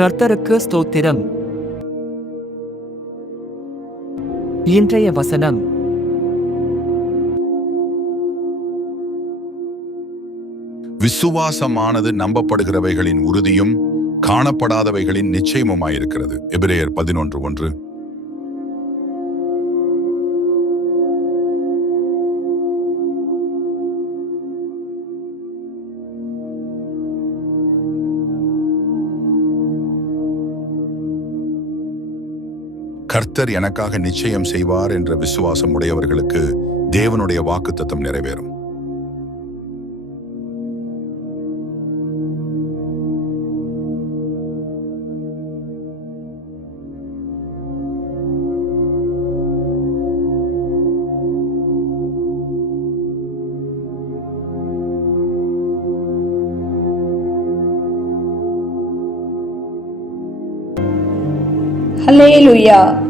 கர்த்தருக்கு ஸ்தோத்திரம். இன்றைய வசனம். விசுவாசமானது நம்பப்படுகிறவைகளின் உறுதியும் காணப்படாதவைகளின் நிச்சயமுமாயிருக்கிறது. எபிரேயர் பதினொன்று ஒன்று. கர்த்தர் எனக்காக நிச்சயம் செய்வார் என்ற விசுவாசம் உடையவர்களுக்கு தேவனுடைய வாக்குத்தத்தம் நிறைவேறும். ஹல்லேலூயா